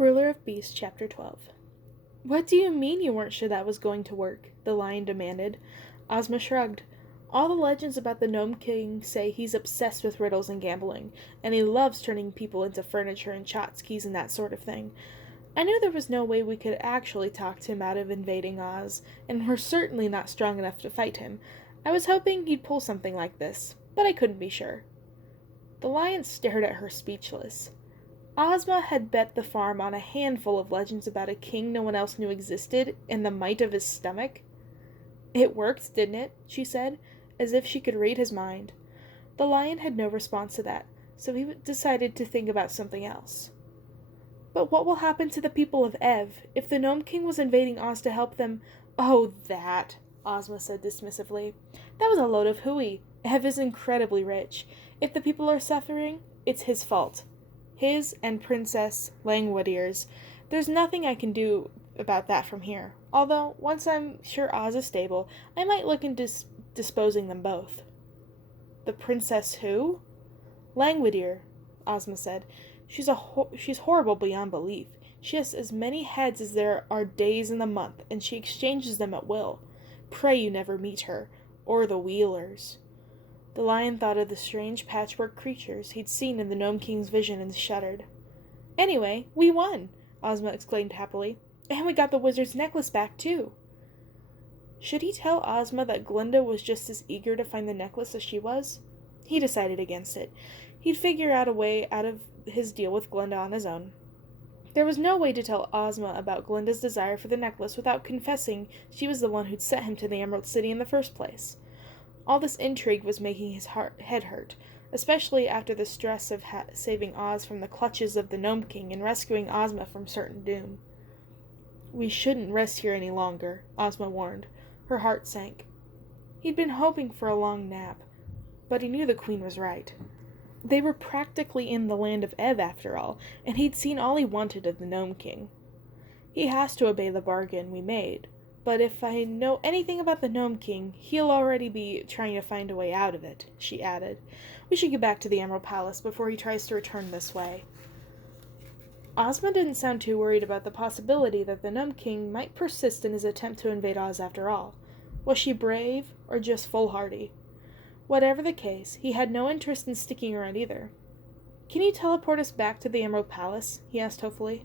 Ruler of Beasts, Chapter 12. What do you mean you weren't sure that was going to work? The lion demanded. Ozma shrugged. All the legends about the Gnome King say he's obsessed with riddles and gambling, and he loves turning people into furniture and tchotchkes and that sort of thing. I knew there was no way we could actually talk to him out of invading Oz, and we're certainly not strong enough to fight him. I was hoping he'd pull something like this, but I couldn't be sure. The lion stared at her speechless. Ozma had bet the farm on a handful of legends about a king no one else knew existed and the might of his stomach. It worked, didn't it? She said, as if she could read his mind. The lion had no response to that, so he decided to think about something else. But what will happen to the people of Ev if the Gnome King was invading Oz to help them? Oh, that, Ozma said dismissively. That was a load of hooey. Ev is incredibly rich. If the people are suffering, it's his fault. His and Princess Langwidier's. There's nothing I can do about that from here. Although, once I'm sure Oz is stable, I might look into disposing them both. The princess who? Langwidier, Ozma said. She's horrible beyond belief. She has as many heads as there are days in the month, and she exchanges them at will. Pray you never meet her, or the Wheelers. The lion thought of the strange patchwork creatures he'd seen in the Gnome King's vision and shuddered. Anyway, we won, Ozma exclaimed happily. And we got the wizard's necklace back, too. Should he tell Ozma that Glinda was just as eager to find the necklace as she was? He decided against it. He'd figure out a way out of his deal with Glinda on his own. There was no way to tell Ozma about Glinda's desire for the necklace without confessing she was the one who'd sent him to the Emerald City in the first place. All this intrigue was making his head hurt, especially after the stress of saving Oz from the clutches of the Gnome King and rescuing Ozma from certain doom. We shouldn't rest here any longer, Ozma warned. Her heart sank. He'd been hoping for a long nap, but he knew the Queen was right. They were practically in the land of Ev, after all, and he'd seen all he wanted of the Gnome King. He has to obey the bargain we made, but if I know anything about the Gnome King, he'll already be trying to find a way out of it, she added. We should get back to the Emerald Palace before he tries to return this way. Ozma didn't sound too worried about the possibility that the Gnome King might persist in his attempt to invade Oz after all. Was she brave, or just foolhardy? Whatever the case, he had no interest in sticking around either. Can you teleport us back to the Emerald Palace? He asked hopefully.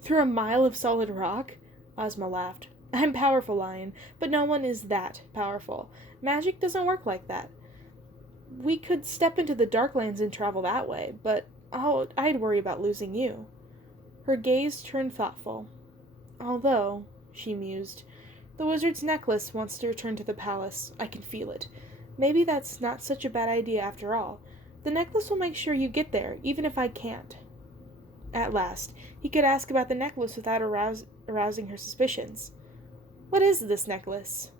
Through a mile of solid rock? Ozma laughed. I'm powerful, Lion, but no one is that powerful. Magic doesn't work like that. We could step into the Darklands and travel that way, but I'd worry about losing you. Her gaze turned thoughtful. Although, she mused, the wizard's necklace wants to return to the palace. I can feel it. Maybe that's not such a bad idea after all. The necklace will make sure you get there, even if I can't. At last, he could ask about the necklace without arousing her suspicions. What is this necklace?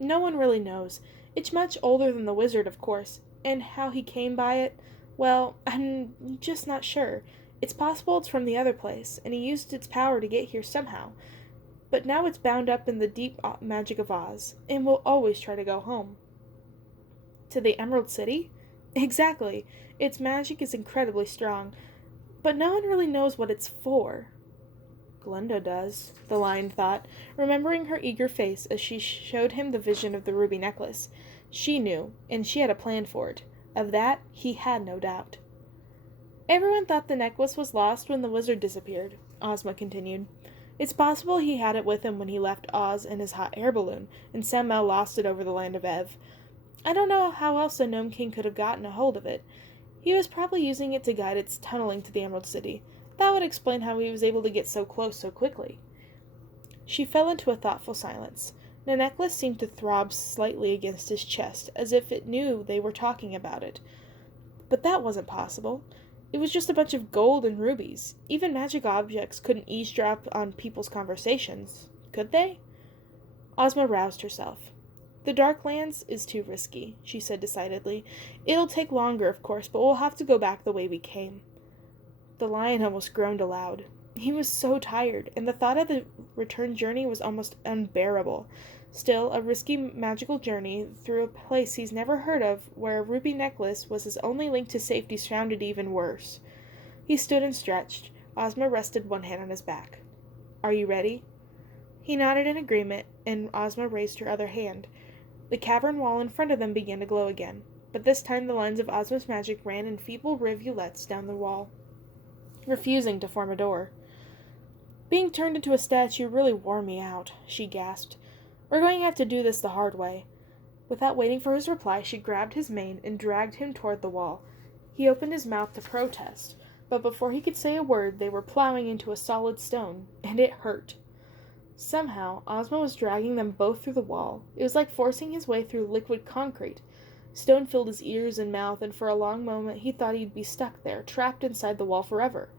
No one really knows. It's much older than the wizard, of course, and how he came by it, well, I'm just not sure. It's possible it's from the other place, and he used its power to get here somehow. But now it's bound up in the deep magic of Oz, and will always try to go home. To the Emerald City? Exactly. Its magic is incredibly strong, but no one really knows what it's for. Glinda does, the lion thought, remembering her eager face as she showed him the vision of the ruby necklace. She knew, and she had a plan for it. Of that, he had no doubt. Everyone thought the necklace was lost when the wizard disappeared, Ozma continued. It's possible he had it with him when he left Oz in his hot air balloon, and somehow lost it over the land of Ev. I don't know how else the Gnome King could have gotten a hold of it. He was probably using it to guide its tunneling to the Emerald City. That would explain how he was able to get so close so quickly. She fell into a thoughtful silence. The necklace seemed to throb slightly against his chest, as if it knew they were talking about it. But that wasn't possible. It was just a bunch of gold and rubies. Even magic objects couldn't eavesdrop on people's conversations, could they? Ozma roused herself. The Darklands is too risky, she said decidedly. It'll take longer, of course, but we'll have to go back the way we came. The lion almost groaned aloud. He was so tired, and the thought of the return journey was almost unbearable. Still, a risky magical journey through a place he's never heard of, where a ruby necklace was his only link to safety, sounded even worse. He stood and stretched, Ozma rested one hand on his back. "Are you ready?" He nodded in agreement, and Ozma raised her other hand. The cavern wall in front of them began to glow again, but this time the lines of Ozma's magic ran in feeble rivulets down the wall, refusing to form a door. "Being turned into a statue really wore me out," she gasped. "We're going to have to do this the hard way." Without waiting for his reply, she grabbed his mane and dragged him toward the wall. He opened his mouth to protest, but before he could say a word, they were plowing into a solid stone, and it hurt. Somehow, Ozma was dragging them both through the wall. It was like forcing his way through liquid concrete. Stone filled his ears and mouth, and for a long moment he thought he'd be stuck there, trapped inside the wall forever.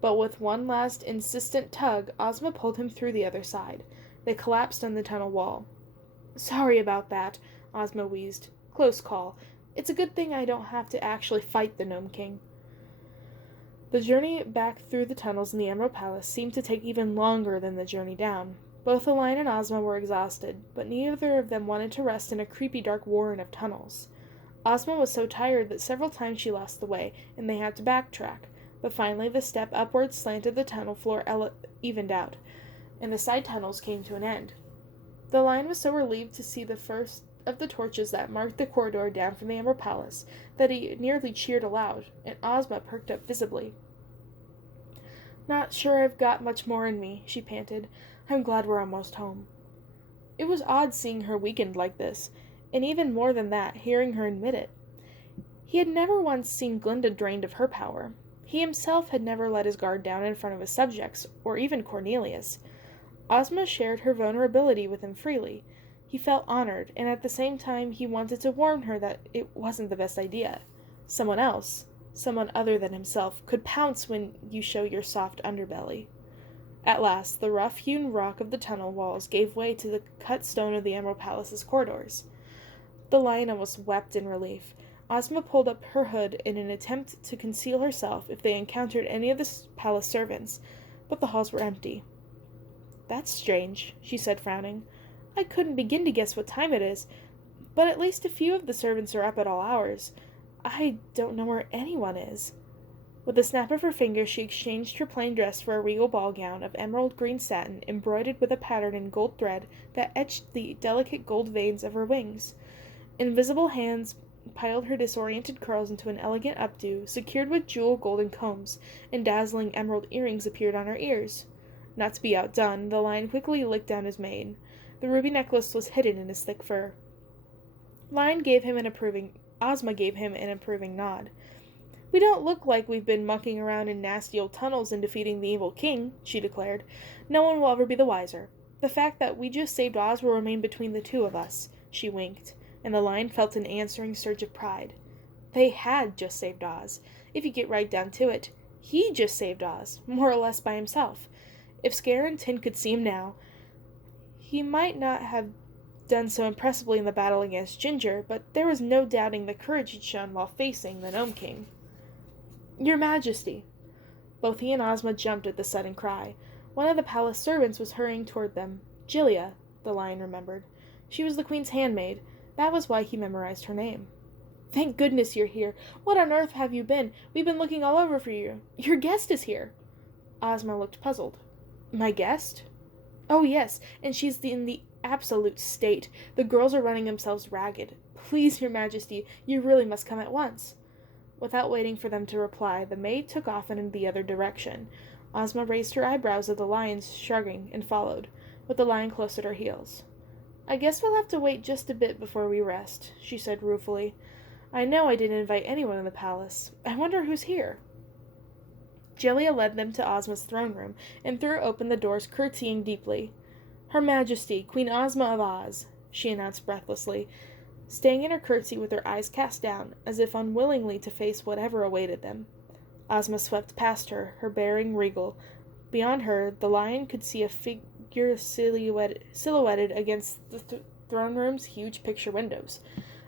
But with one last insistent tug, Ozma pulled him through the other side. They collapsed on the tunnel wall. "Sorry about that," Ozma wheezed. "Close call. It's a good thing I don't have to actually fight the Gnome King." The journey back through the tunnels in the Emerald Palace seemed to take even longer than the journey down. Both the Lion and Ozma were exhausted, but neither of them wanted to rest in a creepy dark warren of tunnels. Ozma was so tired that several times she lost the way, and they had to backtrack. But finally the step upwards slanted the tunnel floor evened out, and the side tunnels came to an end. The Lion was so relieved to see the first of the torches that marked the corridor down from the Emerald Palace that he nearly cheered aloud, and Ozma perked up visibly. "Not sure I've got much more in me," she panted. "I'm glad we're almost home." It was odd seeing her weakened like this, and even more than that, hearing her admit it. He had never once seen Glinda drained of her power. He himself had never let his guard down in front of his subjects, or even Cornelius. Ozma shared her vulnerability with him freely. He felt honored, and at the same time he wanted to warn her that it wasn't the best idea. Someone else, someone other than himself, could pounce when you show your soft underbelly. At last, the rough-hewn rock of the tunnel walls gave way to the cut stone of the Emerald Palace's corridors. The Lion almost wept in relief. Ozma pulled up her hood in an attempt to conceal herself if they encountered any of the palace servants, but the halls were empty. "That's strange," she said, frowning. "I couldn't begin to guess what time it is, but at least a few of the servants are up at all hours. I don't know where anyone is." With a snap of her fingers, she exchanged her plain dress for a regal ball gown of emerald green satin embroidered with a pattern in gold thread that etched the delicate gold veins of her wings. Invisible hands piled her disoriented curls into an elegant updo, secured with jewel golden combs, and dazzling emerald earrings appeared on her ears. Not to be outdone, the Lion quickly licked down his mane. The ruby necklace was hidden in his thick fur. Ozma gave him an approving nod. "We don't look like we've been mucking around in nasty old tunnels and defeating the evil king," she declared. "No one will ever be the wiser. The fact that we just saved Oz will remain between the two of us." She winked, and the Lion felt an answering surge of pride. They had just saved Oz. If you get right down to it, he just saved Oz, more or less by himself. If Scare and Tin could see him now, he might not have done so impressively in the battle against Ginger, but there was no doubting the courage he'd shown while facing the Gnome King. "Your Majesty!" Both he and Ozma jumped at the sudden cry. One of the palace servants was hurrying toward them. Jilia, the Lion remembered. She was the Queen's handmaid. That was why he memorized her name. "Thank goodness you're here. What on earth have you been? We've been looking all over for you. Your guest is here." Ozma looked puzzled. "My guest?" "Oh, yes, and she's in the absolute state. The girls are running themselves ragged. Please, Your Majesty, you really must come at once." Without waiting for them to reply, the maid took off in the other direction. Ozma raised her eyebrows at the Lion's shrugging and followed, with the Lion close at her heels. "I guess we'll have to wait just a bit before we rest," she said ruefully. "I know I didn't invite anyone in the palace. I wonder who's here." Jilia led them to Ozma's throne room and threw open the doors, curtsying deeply. "Her Majesty, Queen Ozma of Oz," she announced breathlessly, staying in her curtsy with her eyes cast down, as if unwillingly to face whatever awaited them. Ozma swept past her, her bearing regal. Beyond her, the Lion could see a figure silhouetted against the throne room's huge picture windows.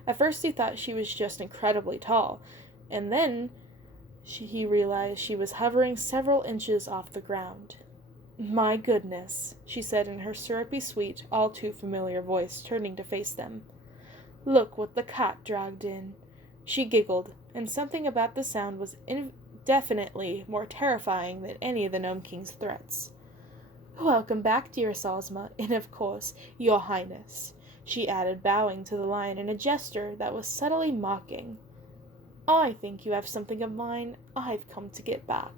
At first he thought she was just incredibly tall, and then he realized she was hovering several inches off the ground. "My goodness," she said in her syrupy, sweet, all too familiar voice, turning to face them. "Look what the cat dragged in." She giggled, and something about the sound was definitely more terrifying than any of the Gnome King's threats. "Welcome back, dearest Ozma, and of course, your Highness," she added, bowing to the lion in a gesture that was subtly mocking. "I think you have something of mine I've come to get back."